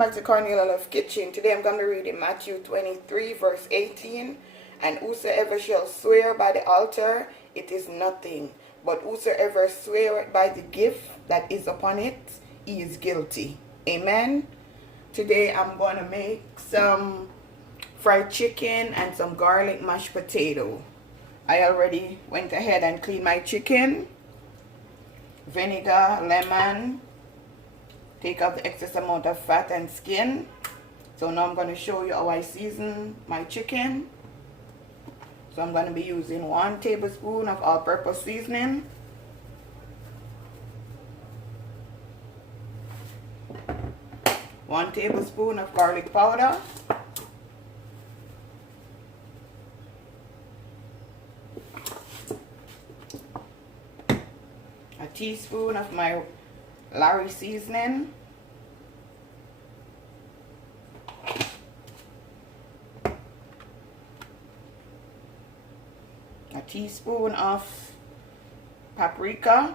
back to Cornelialove Kitchen. Today I'm going to read in Matthew 23 verse 18. And whosoever shall swear by the altar, it is nothing. But whosoever sweareth by the gift that is upon it, he is guilty. Amen. Today I'm going to make some fried chicken and some garlic mashed potato. I already went ahead and cleaned my chicken. Vinegar, lemon. Take out the excess amount of fat and skin. So now I'm going to show you how I season my chicken. So I'm going to be using 1 tablespoon of all-purpose seasoning. One tablespoon of garlic powder. A teaspoon of my Larry seasoning. A teaspoon of paprika.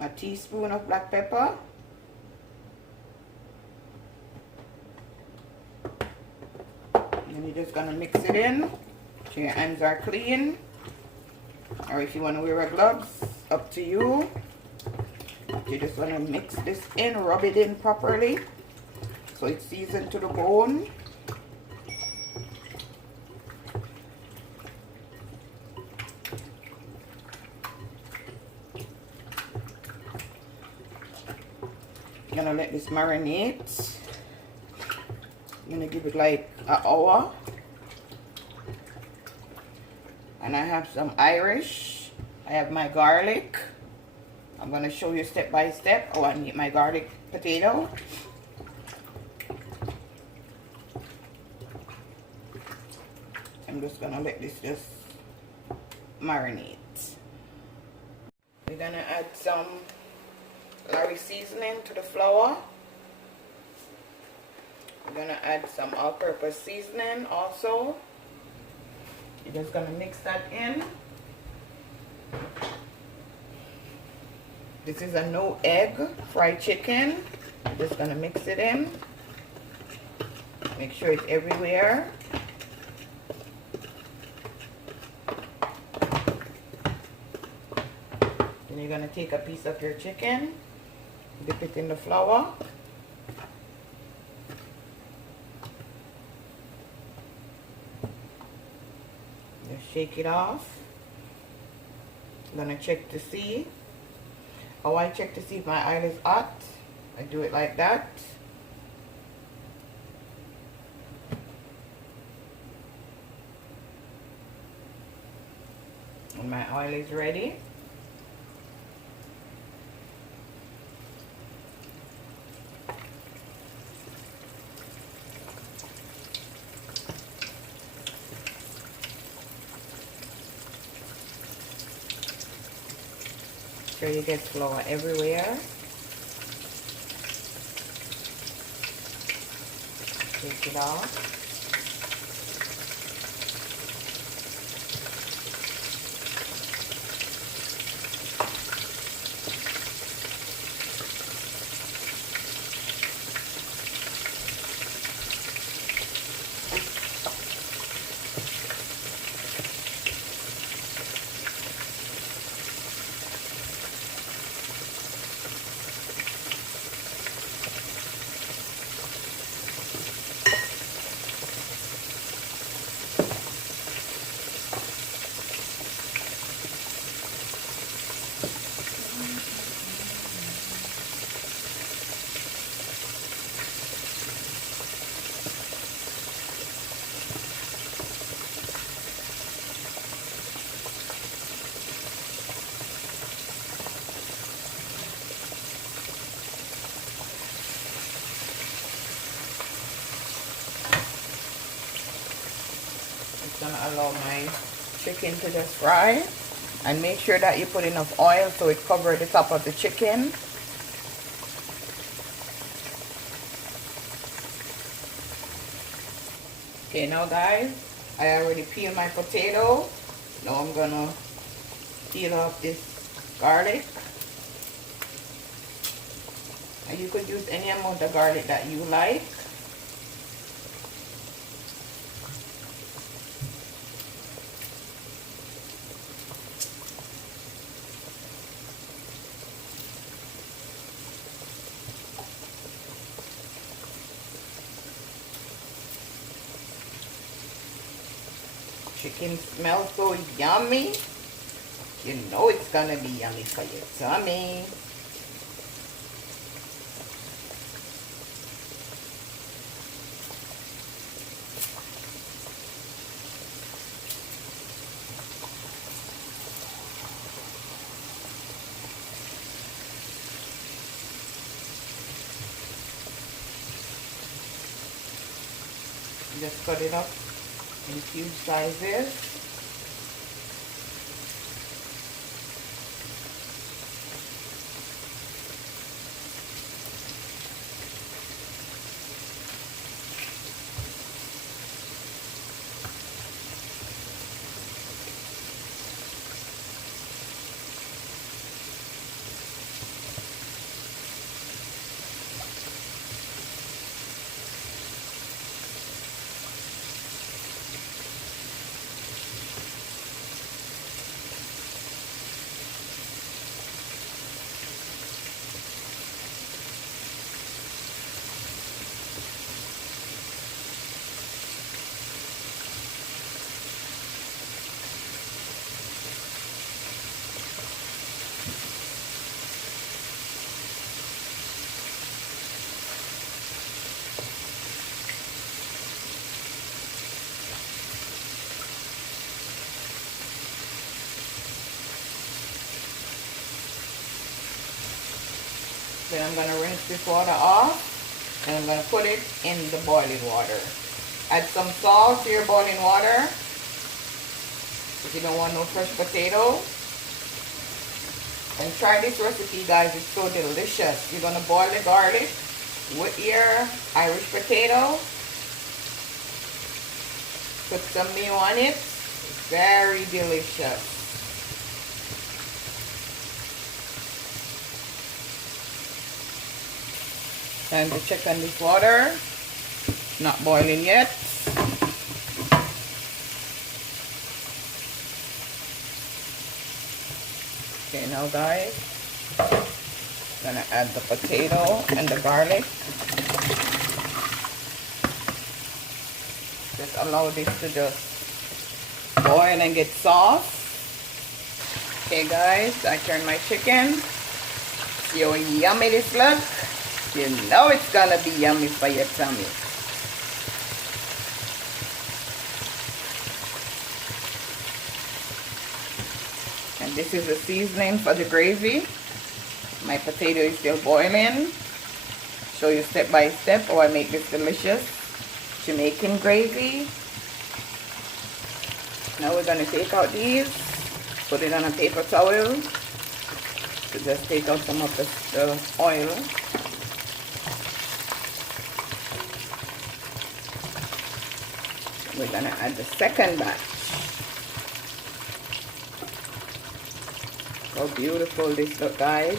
A teaspoon of black pepper. And you're just gonna mix it in so your hands are clean. Or if you want to wear gloves, up to you. You just want to mix this in, rub it in properly so it's seasoned to the bone. I'm gonna let this marinate. I'm gonna give it like an hour. And I have some Irish. I have my garlic. I'm going to show you step by step how I make my garlic potato. I'm just going to let this just marinate. We're going to add some Larry seasoning to the flour. We're going to add some all-purpose seasoning also. You're just going to mix that in. This is a no egg fried chicken. You're just going to mix it in. Make sure it's everywhere. Then you're going to take a piece of your chicken, dip it in the flour. Shake it off. I'm gonna check to see. Oh, I check to see if my oil is hot. I do it like that. And my oil is ready. So you get flour everywhere. Take it off. Gonna allow my chicken to just fry, and make sure that you put enough oil so it covers the top of the chicken. Okay, now guys, I already peeled my potato. Now I'm gonna peel off this garlic. And you could use any amount of garlic that you like. Chicken smells so yummy. You know it's gonna be yummy for your tummy. Just cut it up in cube sizes. Then I'm going to rinse this water off and I'm going to put it in the boiling water. Add some salt to your boiling water if you don't want no fresh potato. And try this recipe, guys. It's so delicious. You're going to boil the garlic with your Irish potato. Put some meal on it. Very delicious. Time to check on this water. Not boiling yet. Okay, now guys, gonna add the potato and the garlic. Just allow this to just boil and get soft. Okay guys, I turn my chicken. See how yummy this looks? You know it's gonna be yummy for your tummy. And this is the seasoning for the gravy. My potato is still boiling. Show you step by step how I make this delicious Jamaican gravy. Now we're gonna take out these, put it on a paper towel to just take out some of the oil. We're gonna add the second batch. How beautiful this looks, guys.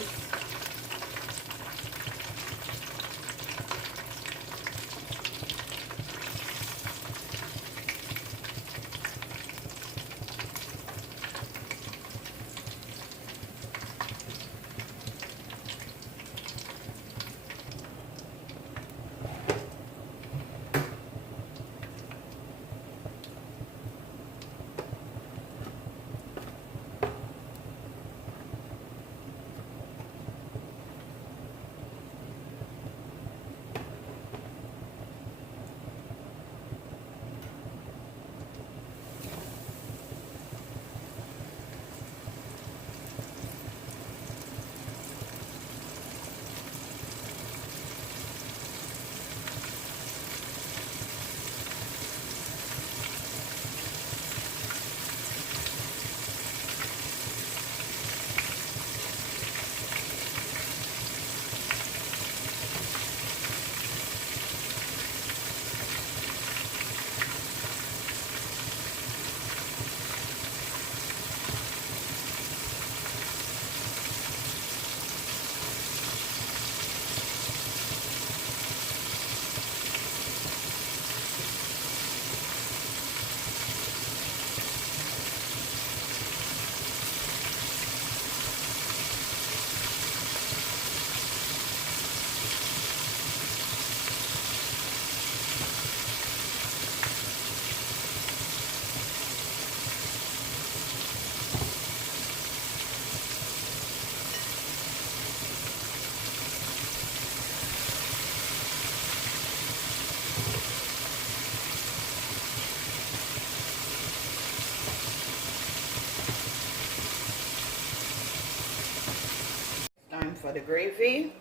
for the gravy.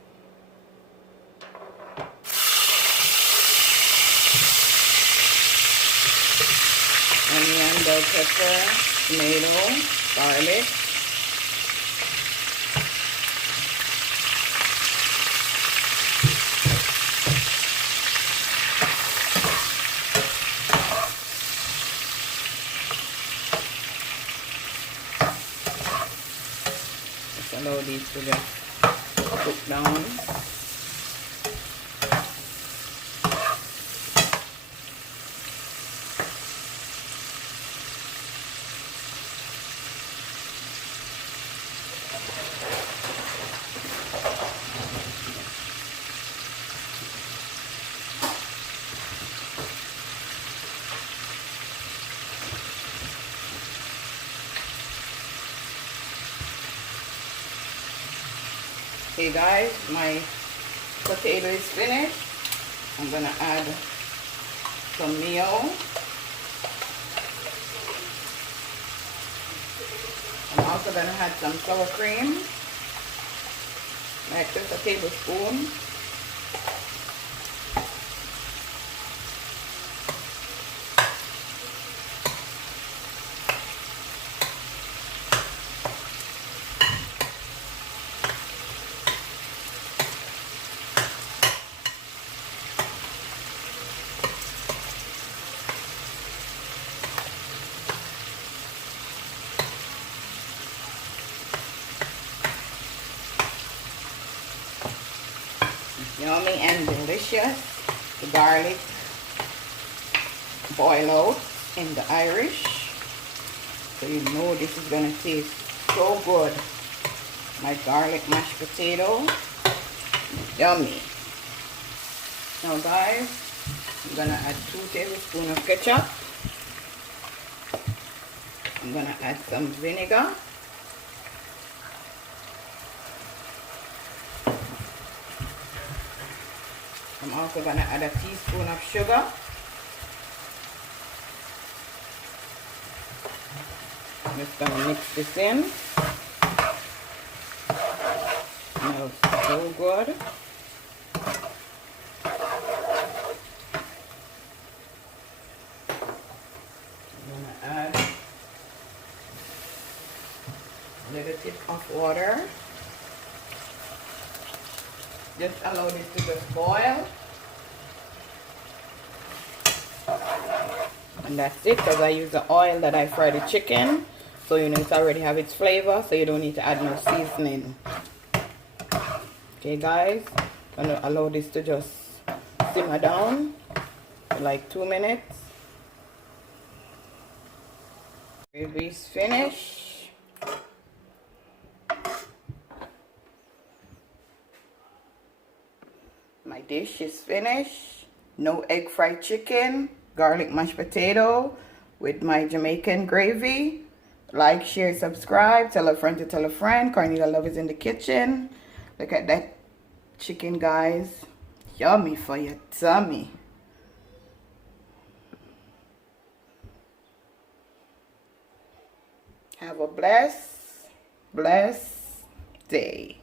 Onion, bell pepper, tomato, garlic. Just allow these to just cook down. Okay guys, my potato is finished. I'm gonna add some meal. I'm also gonna add some sour cream, like just a tablespoon. Yummy and delicious. The garlic boil out in the Irish, so you know this is gonna taste so good. My garlic mashed potato, yummy. Now guys, I'm gonna add 2 tablespoons of ketchup. I'm gonna add some vinegar. I'm also going to add a teaspoon of sugar. I'm just going to mix this in. Smells so good. I'm going to add a little bit of water. Just allow this to just boil. And that's it, because I use the oil that I fry the chicken. So you know it already have its flavor, so you don't need to add no seasoning. Okay guys, I'm gonna allow this to just simmer down for like 2 minutes. Gravy is finished. My dish is finished. No egg fried chicken, garlic mashed potato with my Jamaican gravy. Like, share, subscribe. Tell a friend to tell a friend. Cornelialove is in the kitchen. Look at that chicken, guys. Yummy for your tummy. Have a blessed day.